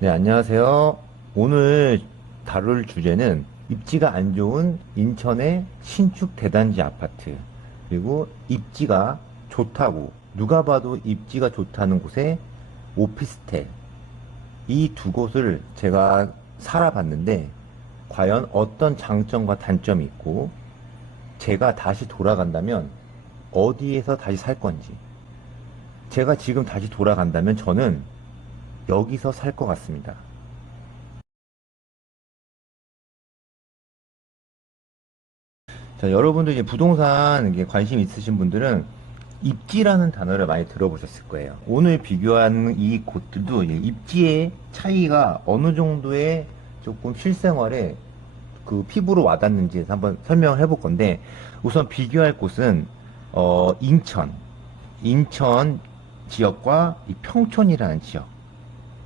네, 안녕하세요. 오늘 다룰 주제는 입지가 안 좋은 인천의 신축 대단지 아파트, 그리고 입지가 좋다고, 누가 봐도 입지가 좋다는 곳의 오피스텔, 이 두 곳을 제가 살아봤는데, 과연 어떤 장점과 단점이 있고, 제가 다시 돌아간다면 어디에서 다시 살 건지, 제가 지금 다시 돌아간다면 저는 여기서 살 것 같습니다. 자, 여러분들 이제 부동산 이게 관심 있으신 분들은 입지라는 단어를 많이 들어보셨을 거예요. 오늘 비교한 이 곳들도 이제 입지의 차이가 어느 정도의 조금 실생활에 그 피부로 와닿는지 한번 설명을 해볼 건데, 우선 비교할 곳은 인천 지역과 이 평촌이라는 지역.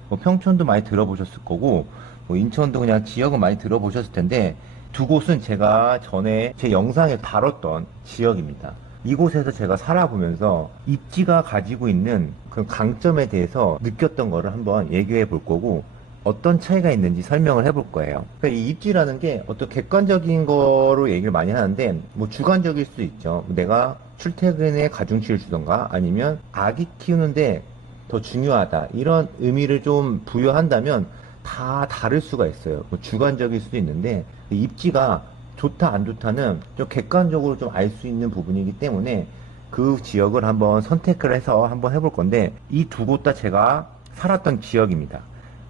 뭐 평촌도 많이 들어보셨을 거고, 뭐 인천도 그냥 지역은 많이 들어보셨을 텐데, 두 곳은 제가 전에 제 영상에 다뤘던 지역입니다. 이곳에서 제가 살아보면서 입지가 가지고 있는 그 강점에 대해서 느꼈던 거를 한번 얘기해 볼 거고, 어떤 차이가 있는지 설명을 해볼 거예요. 그러니까 이 입지라는 게 어떤 객관적인 거로 얘기를 많이 하는데, 뭐 주관적일 수도 있죠. 내가 출퇴근에 가중치를 주던가, 아니면 아기 키우는데 더 중요하다, 이런 의미를 좀 부여한다면 다 다를 수가 있어요. 뭐 주관적일 수도 있는데, 입지가 좋다 안 좋다는 좀 객관적으로 좀 알 수 있는 부분이기 때문에 그 지역을 한번 선택을 해서 한번 해볼 건데, 이 두 곳 다 제가 살았던 지역입니다.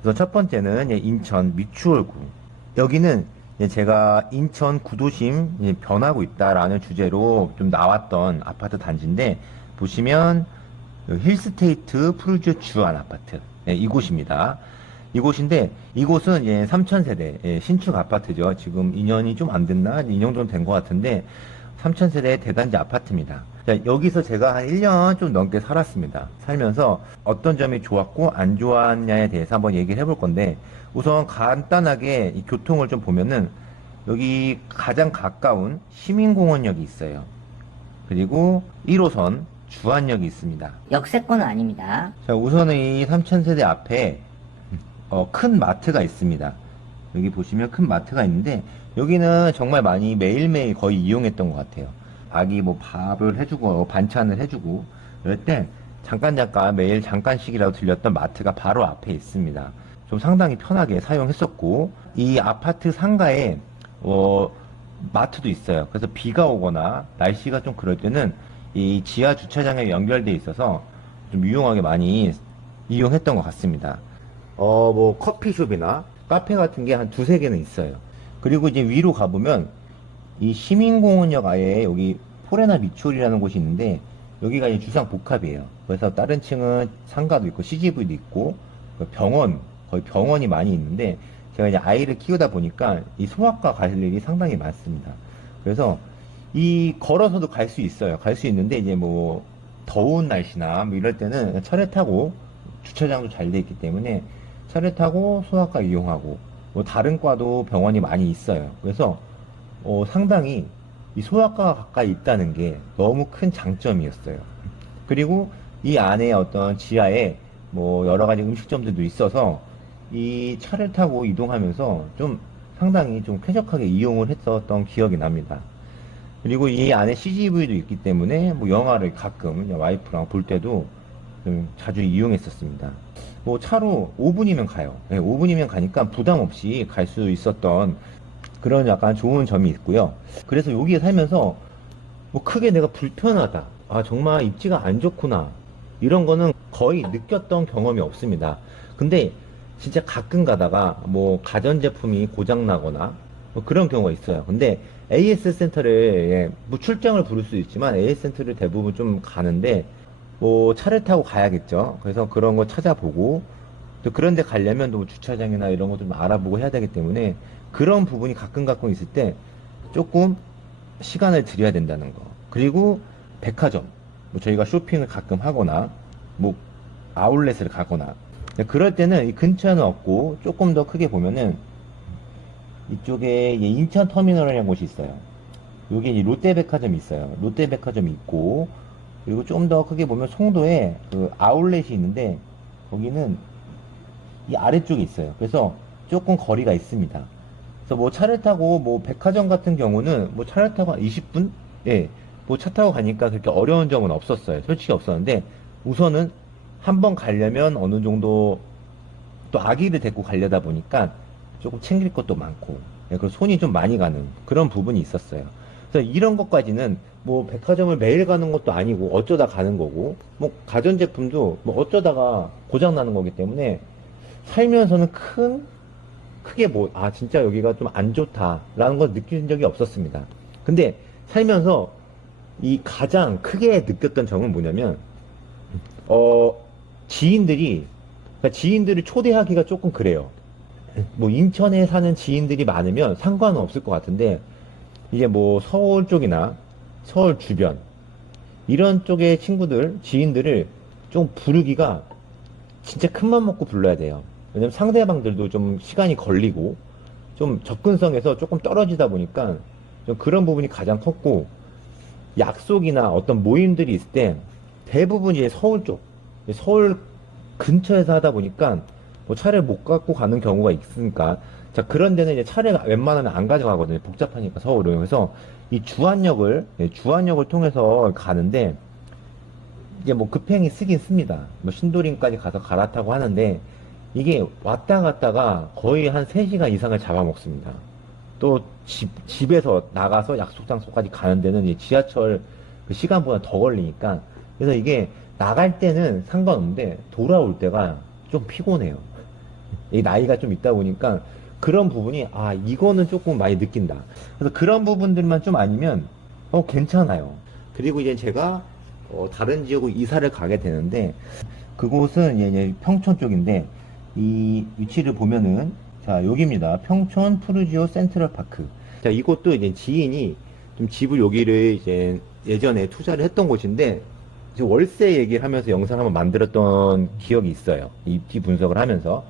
그래서 첫 번째는 인천 미추홀구. 여기는 제가 인천 구도심 변하고 있다라는 주제로 좀 나왔던 아파트 단지인데, 보시면 힐스테이트 프루지오 주안 아파트, 이곳입니다. 이곳인데, 이곳은 3,000세대 신축 아파트죠. 지금 2년이 좀 안 됐나? 2년 정도 된 것 같은데, 3,000세대 대단지 아파트입니다. 자, 여기서 제가 한 1년 좀 넘게 살았습니다. 살면서 어떤 점이 좋았고 안 좋았냐에 대해서 한번 얘기를 해볼 건데, 우선 간단하게 이 교통을 좀 보면은, 여기 가장 가까운 시민공원역이 있어요. 그리고 1호선 주안역이 있습니다. 역세권은 아닙니다. 자, 우선은 이 3,000세대 앞에 큰 마트가 있습니다. 여기 보시면 큰 마트가 있는데, 여기는 정말 많이 매일매일 거의 이용했던 것 같아요. 아기 뭐 밥을 해주고 반찬을 해주고 이럴 때 잠깐 매일 잠깐씩이라도 들렸던 마트가 바로 앞에 있습니다. 좀 상당히 편하게 사용했었고, 이 아파트 상가에 어, 마트도 있어요. 그래서 비가 오거나 날씨가 좀 그럴 때는 이 지하 주차장에 연결돼 있어서 좀 유용하게 많이 이용했던 것 같습니다. 뭐 커피숍이나 카페 같은 게 한 두세 개는 있어요. 그리고 이제 위로 가보면 이 시민공원역 아예 여기 포레나 미추홀이라는 곳이 있는데, 여기가 이제 주상복합이에요. 그래서 다른 층은 상가도 있고 CGV도 있고 그 병원, 거의 병원이 많이 있는데, 제가 이제 아이를 키우다 보니까 이 소아과 갈 일이 상당히 많습니다. 그래서 이 걸어서도 갈 수 있어요. 갈 수 있는데, 이제 뭐 더운 날씨나 뭐 이럴 때는 차를 타고, 주차장도 잘 돼 있기 때문에 차를 타고 소아과 이용하고, 뭐 다른 과도 병원이 많이 있어요. 그래서 상당히 이 소아과가 가까이 있다는 게 너무 큰 장점이었어요. 그리고 이 안에 어떤 지하에 뭐 여러 가지 음식점들도 있어서 이 차를 타고 이동하면서 좀 상당히 좀 쾌적하게 이용을 했었던 기억이 납니다. 그리고 이 안에 CGV도 있기 때문에 뭐 영화를 가끔 와이프랑 볼 때도 좀 자주 이용했었습니다. 뭐 차로 5분이면 가요. 네, 5분이면 가니까 부담 없이 갈 수 있었던 그런 약간 좋은 점이 있고요. 그래서 여기에 살면서 뭐 크게 내가 불편하다, 아 정말 입지가 안 좋구나, 이런 거는 거의 느꼈던 경험이 없습니다. 근데 진짜 가끔 가다가 뭐 가전제품이 고장 나거나 뭐 그런 경우가 있어요. 근데 AS 센터를 뭐 출장을 부를 수 있지만 AS 센터를 대부분 좀 가는데, 뭐 차를 타고 가야겠죠. 그래서 그런 거 찾아보고, 또 그런 데 가려면 또 주차장이나 이런 거 좀 알아보고 해야 되기 때문에, 그런 부분이 가끔 있을 때 조금 시간을 들여야 된다는 거. 그리고 백화점, 뭐 저희가 쇼핑을 가끔 하거나 뭐 아울렛을 가거나 그럴 때는 이 근처에는 없고, 조금 더 크게 보면은 이쪽에 인천 터미널이라는 곳이 있어요. 여기 이제 롯데백화점이 있어요. 롯데백화점이 있고, 그리고 좀 더 크게 보면 송도에 그 아울렛이 있는데, 거기는 이 아래쪽에 있어요. 그래서 조금 거리가 있습니다. 그래서 뭐 차를 타고 뭐 백화점 같은 경우는 뭐 차를 타고 한 20분? 예. 뭐 차 타고 가니까 그렇게 어려운 점은 없었어요. 솔직히 없었는데 우선은 한번 가려면 어느 정도 또 아기를 데리고 가려다 보니까 조금 챙길 것도 많고, 예, 그리고 손이 좀 많이 가는 그런 부분이 있었어요. 그래서 이런 것까지는 뭐 백화점을 매일 가는 것도 아니고 어쩌다 가는 거고, 뭐 가전제품도 뭐 어쩌다가 고장 나는 거기 때문에 살면서는 크게 뭐, 아, 진짜 여기가 좀 안 좋다라는 걸 느낀 적이 없었습니다. 근데 살면서 이 가장 크게 느꼈던 점은 뭐냐면, 어, 지인들이, 그러니까 지인들을 초대하기가 조금 그래요. 뭐 인천에 사는 지인들이 많으면 상관은 없을 것 같은데, 이제 뭐 서울 쪽이나 서울 주변, 이런 쪽의 친구들, 지인들을 좀 부르기가 진짜 큰맘 먹고 불러야 돼요. 왜냐면 상대방들도 좀 시간이 걸리고, 좀 접근성에서 조금 떨어지다 보니까, 좀 그런 부분이 가장 컸고, 약속이나 어떤 모임들이 있을 때, 대부분 이제 서울 쪽, 서울 근처에서 하다 보니까, 뭐 차를 못 갖고 가는 경우가 있으니까, 자, 그런 데는 이제 차를 웬만하면 안 가져가거든요. 복잡하니까 서울은. 그래서 이 주안역을, 예, 주안역을 통해서 가는데, 이제 뭐 급행이 쓰긴 씁니다. 뭐 신도림까지 가서 갈아타고 하는데, 이게 왔다 갔다가 거의 한 3시간 이상을 잡아먹습니다. 또 집에서 나가서 약속 장소까지 가는 데는 이 지하철 그 시간보다 더 걸리니까. 그래서 이게 나갈 때는 상관없는데 돌아올 때가 좀 피곤해요. 이 나이가 좀 있다 보니까 그런 부분이, 아, 이거는 조금 많이 느낀다. 그래서 그런 부분들만 좀 아니면 괜찮아요. 그리고 이제 제가 다른 지역으로 이사를 가게 되는데, 그곳은 이제 평촌 쪽인데, 이 위치를 보면은, 자, 여기입니다. 평촌 푸르지오 센트럴파크. 자, 이곳도 이제 지인이 좀 집을 여기를 이제 예전에 투자를 했던 곳인데, 이제 월세 얘기를 하면서 영상 한번 만들었던 기억이 있어요. 입지 분석을 하면서.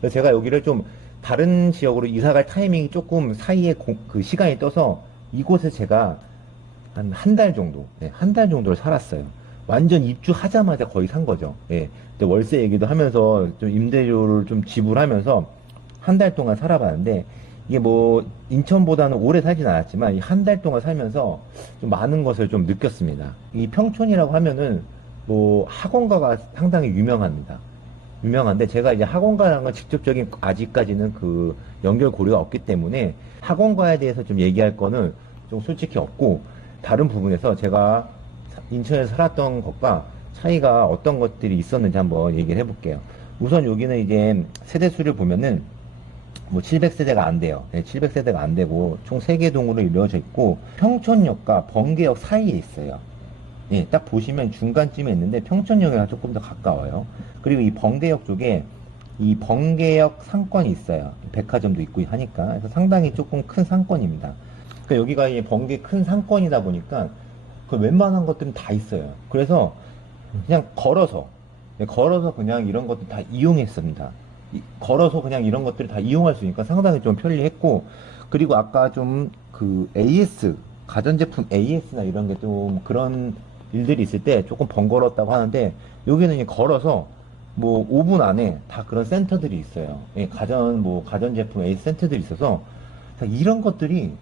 그래서 제가 여기를 좀 다른 지역으로 이사 갈 타이밍이 조금 사이에 그 시간이 떠서 이곳에 제가 한 달 정도, 네, 한 달 정도를 살았어요. 완전 입주하자마자 거의 산 거죠. 예. 근데 월세 얘기도 하면서 좀 임대료를 좀 지불하면서 한 달 동안 살아봤는데, 이게 뭐 인천보다는 오래 살진 않았지만 이 한 달 동안 살면서 좀 많은 것을 좀 느꼈습니다. 이 평촌이라고 하면은 뭐 학원가가 상당히 유명합니다. 유명한데 제가 이제 학원가랑은 직접적인 아직까지는 그 연결고리가 없기 때문에 학원가에 대해서 좀 얘기할 거는 좀 솔직히 없고, 다른 부분에서 제가 인천에서 살았던 것과 차이가 어떤 것들이 있었는지 한번 얘기를 해볼게요. 우선 여기는 이제 세대수를 보면은 뭐 700세대가 안 돼요. 네, 700세대가 안 되고 총 3개 동으로 이루어져 있고 평촌역과 번개역 사이에 있어요. 예, 딱 보시면 중간쯤에 있는데 평촌역이랑 조금 더 가까워요. 그리고 이 번개역 쪽에 이 번개역 상권이 있어요. 백화점도 있고 하니까. 그래서 상당히 조금 큰 상권입니다. 그러니까 여기가 이 번개 큰 상권이다 보니까 그 웬만한 것들은 다 있어요. 그래서 그냥 걸어서, 네, 걸어서 그냥 이런 것들 다 이용했습니다. 걸어서 그냥 이런 것들을 다 이용할 수 있으니까 상당히 좀 편리했고, 그리고 아까 좀 그 AS, 가전제품 AS나 이런 게 좀 그런 일들이 있을 때 조금 번거롭다고 하는데, 여기는 이제 걸어서 뭐 5분 안에 다 그런 센터들이 있어요. 예, 가전제품 AS 센터들이 있어서 이런 것들이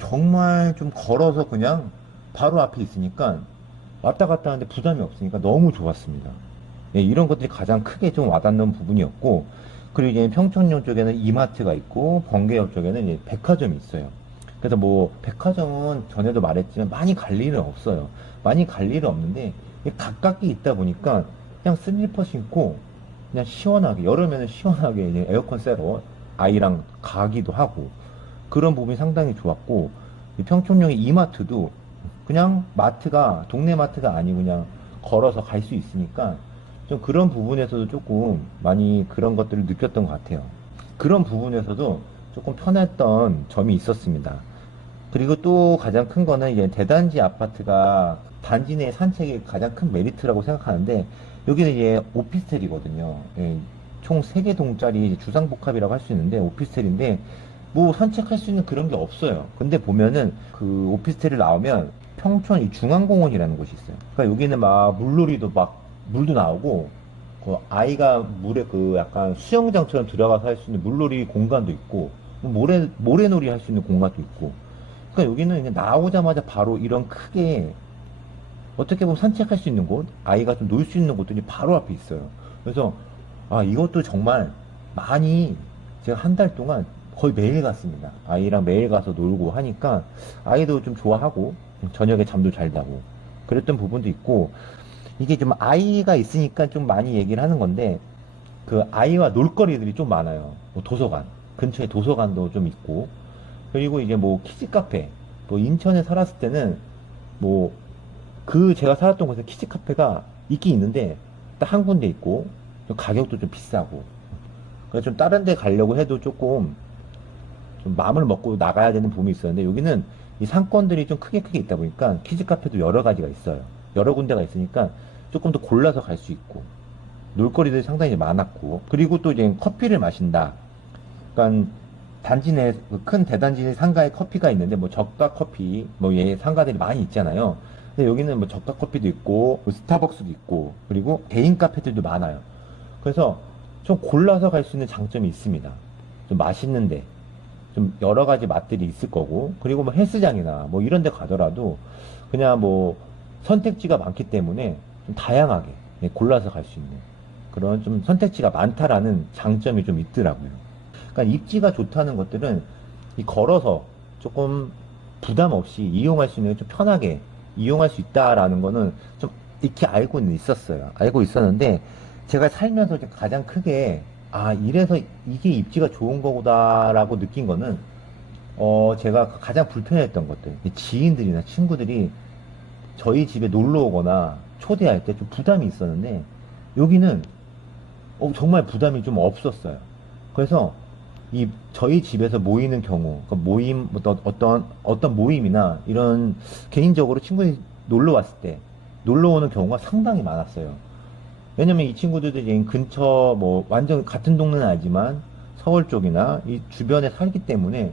정말 좀 걸어서 그냥 바로 앞에 있으니까 왔다 갔다 하는데 부담이 없으니까 너무 좋았습니다. 예, 이런 것들이 가장 크게 좀 와닿는 부분이었고, 그리고 이제 평촌역 쪽에는 이마트가 있고, 번개역 쪽에는 이제 백화점이 있어요. 그래서 뭐, 백화점은 전에도 말했지만 많이 갈 일은 없어요. 많이 갈 일은 없는데, 가깝게 있다 보니까 그냥 슬리퍼 신고, 그냥 시원하게, 여름에는 시원하게 이제 에어컨 쐬러 아이랑 가기도 하고, 그런 부분이 상당히 좋았고, 이 평촌역의 이마트도 그냥 마트가, 동네 마트가 아니고 그냥 걸어서 갈 수 있으니까, 좀 그런 부분에서도 조금 많이 그런 것들을 느꼈던 것 같아요. 그런 부분에서도 조금 편했던 점이 있었습니다. 그리고 또 가장 큰 거는 이제 대단지 아파트가 단지 내 산책의 가장 큰 메리트라고 생각하는데, 여기는 이제 오피스텔이거든요. 예, 총 3개 동짜리 주상복합이라고 할 수 있는데 오피스텔인데, 뭐 산책할 수 있는 그런 게 없어요. 근데 보면은 그 오피스텔을 나오면 평촌 이 중앙공원이라는 곳이 있어요. 그러니까 여기는 막 물놀이도 막 물도 나오고 그 아이가 물에 그 약간 수영장처럼 들어가서 할 수 있는 물놀이 공간도 있고, 모래놀이 할 수 있는 공간도 있고. 그러니까 여기는 그냥 나오자마자 바로 이런 크게 어떻게 보면 산책할 수 있는 곳, 아이가 좀 놀 수 있는 곳들이 바로 앞에 있어요. 그래서 아 이것도 정말 많이 제가 한 달 동안 거의 매일 갔습니다. 아이랑 매일 가서 놀고 하니까 아이도 좀 좋아하고 저녁에 잠도 잘 자고 그랬던 부분도 있고 이게 좀 아이가 있으니까 좀 많이 얘기를 하는 건데 그 아이와 놀거리들이 좀 많아요. 뭐 도서관 근처에 도서관도 좀 있고 그리고 이제 뭐 키즈 카페 뭐 인천에 살았을 때는 뭐 그 제가 살았던 곳에 키즈 카페가 있긴 있는데 딱 한 군데 있고 좀 가격도 좀 비싸고 그래서 좀 다른 데 가려고 해도 조금 좀 마음을 먹고 나가야 되는 부분이 있었는데 여기는 이 상권들이 좀 크게 있다 보니까 키즈 카페도 여러 가지가 있어요. 여러 군데가 있으니까 조금 더 골라서 갈 수 있고 놀거리들이 상당히 많았고 그리고 또 이제 커피를 마신다. 그러니까 단지 내 큰 대단지 상가에 커피가 있는데 뭐 저가 커피 뭐 예 상가들이 많이 있잖아요. 근데 여기는 뭐 저가 커피도 있고 뭐 스타벅스도 있고 그리고 개인 카페들도 많아요. 그래서 좀 골라서 갈 수 있는 장점이 있습니다. 좀 맛있는데 좀 여러 가지 맛들이 있을 거고 그리고 뭐 헬스장이나 뭐 이런 데 가더라도 그냥 뭐 선택지가 많기 때문에 좀 다양하게 예, 골라서 갈 수 있는 그런 좀 선택지가 많다라는 장점이 좀 있더라고요. 그러니까 입지가 좋다는 것들은 이 걸어서 조금 부담 없이 이용할 수 있는 좀 편하게 이용할 수 있다라는 거는 좀 익히 알고는 있었어요. 알고 있었는데 제가 살면서 이제 가장 크게 아 이래서 이게 입지가 좋은 거구나라고 느낀 거는 제가 가장 불편했던 것들 지인들이나 친구들이 저희 집에 놀러 오거나 초대할 때 좀 부담이 있었는데 여기는 정말 부담이 좀 없었어요. 그래서 이 저희 집에서 모이는 경우, 그 모임 어떤 모임이나 이런 개인적으로 친구들이 놀러 왔을 때 놀러 오는 경우가 상당히 많았어요. 왜냐면 이 친구들도 이제 근처 뭐 완전 같은 동네는 아니지만 서울 쪽이나 이 주변에 살기 때문에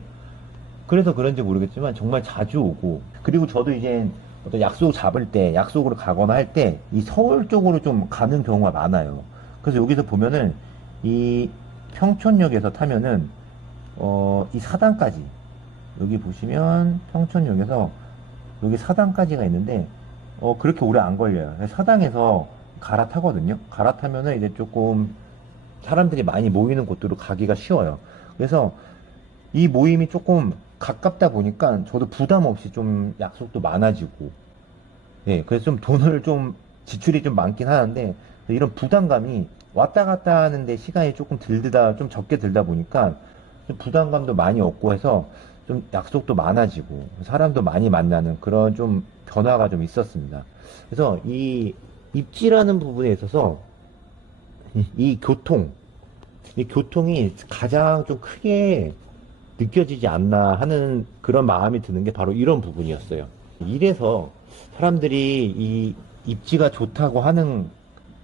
그래서 그런지 모르겠지만 정말 자주 오고 그리고 저도 이제 어떤 약속 잡을 때 약속으로 가거나 할 때 이 서울 쪽으로 좀 가는 경우가 많아요. 그래서 여기서 보면은 이 평촌역에서 타면은 이 사당까지 여기 보시면 평촌역에서 여기 사당까지가 있는데 그렇게 오래 안 걸려요. 사당에서 갈아타거든요. 갈아타면은 이제 조금 사람들이 많이 모이는 곳으로 가기가 쉬워요. 그래서 이 모임이 조금 가깝다 보니까 저도 부담 없이 좀 약속도 많아지고 예, 그래서 좀 돈을 좀 지출이 좀 많긴 하는데 이런 부담감이 왔다 갔다 하는데 시간이 조금 들다 좀 적게 들다 보니까 좀 부담감도 많이 없고 해서 좀 약속도 많아지고 사람도 많이 만나는 그런 좀 변화가 좀 있었습니다. 그래서 이 입지라는 부분에 있어서 이 교통이 가장 좀 크게 느껴지지 않나 하는 그런 마음이 드는 게 바로 이런 부분이었어요. 이래서 사람들이 이 입지가 좋다고 하는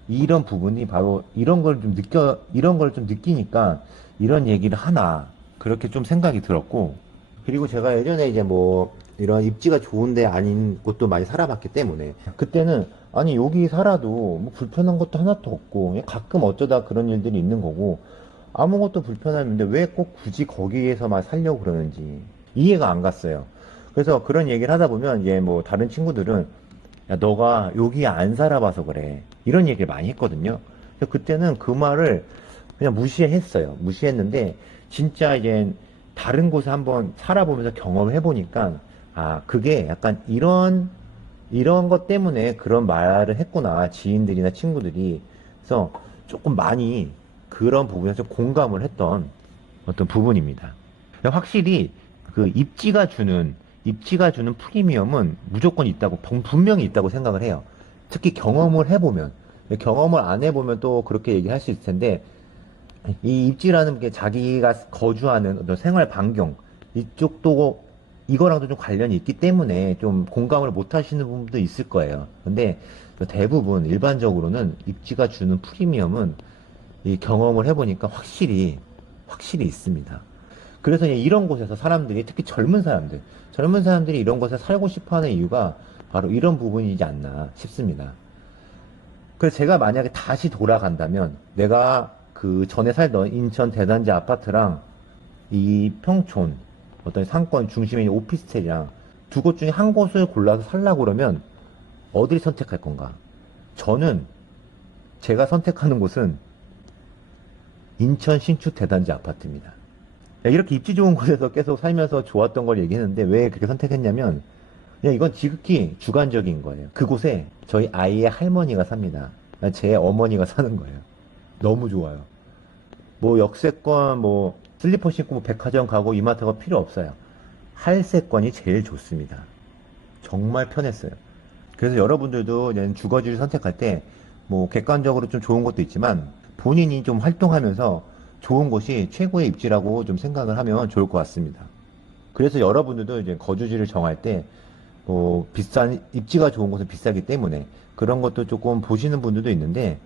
이런 부분이 바로 이런 걸 좀 느끼니까 이런 얘기를 하나, 그렇게 좀 생각이 들었고, 그리고 제가 예전에 이제 뭐, 이런 입지가 좋은데 아닌 곳도 많이 살아봤기 때문에, 그때는, 아니, 여기 살아도 뭐 불편한 것도 하나도 없고, 그냥 가끔 어쩌다 그런 일들이 있는 거고, 아무것도 불편했는데 왜 꼭 굳이 거기에서만 살려고 그러는지 이해가 안 갔어요. 그래서 그런 얘기를 하다 보면 이제 뭐 다른 친구들은 야, 너가 여기 안 살아봐서 그래. 이런 얘기를 많이 했거든요. 그래서 그때는 그 말을 그냥 무시했어요. 무시했는데 진짜 이제 다른 곳에 한번 살아보면서 경험을 해보니까 아, 그게 약간 이런 것 때문에 그런 말을 했구나. 지인들이나 친구들이. 그래서 조금 많이 그런 부분에서 공감을 했던 어떤 부분입니다. 확실히 그 입지가 주는 프리미엄은 무조건 있다고, 분명히 있다고 생각을 해요. 특히 경험을 해보면. 경험을 안 해보면 또 그렇게 얘기할 수 있을 텐데, 이 입지라는 게 자기가 거주하는 어떤 생활 반경, 이쪽도, 이거랑도 좀 관련이 있기 때문에 좀 공감을 못 하시는 부분도 있을 거예요. 근데 대부분 일반적으로는 입지가 주는 프리미엄은 이 경험을 해보니까 확실히 있습니다. 그래서 이런 곳에서 사람들이, 특히 젊은 사람들이 이런 곳에 살고 싶어 하는 이유가 바로 이런 부분이지 않나 싶습니다. 그래서 제가 만약에 다시 돌아간다면 내가 그 전에 살던 인천 대단지 아파트랑 이 평촌 어떤 상권 중심에 있는 오피스텔이랑 두 곳 중에 한 곳을 골라서 살라고 그러면 어디를 선택할 건가? 저는 제가 선택하는 곳은 인천 신축 대단지 아파트입니다. 이렇게 입지 좋은 곳에서 계속 살면서 좋았던 걸 얘기했는데 왜 그렇게 선택했냐면 그냥 이건 지극히 주관적인 거예요. 그곳에 저희 아이의 할머니가 삽니다. 제 어머니가 사는 거예요. 너무 좋아요. 뭐 역세권, 뭐 슬리퍼 신고 뭐 백화점 가고 이마트 가 필요 없어요. 할세권이 제일 좋습니다. 정말 편했어요. 그래서 여러분들도 이제 주거지를 선택할 때 뭐 객관적으로 좀 좋은 것도 있지만 본인이 좀 활동하면서 좋은 곳이 최고의 입지라고 좀 생각을 하면 좋을 것 같습니다. 그래서 여러분들도 이제 거주지를 정할 때 뭐 비싼 입지가 좋은 곳은 비싸기 때문에 그런 것도 조금 보시는 분들도 있는데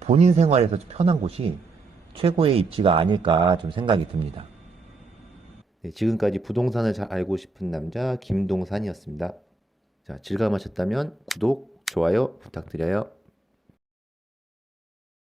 본인 생활에서 좀 편한 곳이 최고의 입지가 아닐까 좀 생각이 듭니다. 네, 지금까지 부동산을 잘 알고 싶은 남자 김동산이었습니다. 자, 즐거움하셨다면 구독, 좋아요 부탁드려요.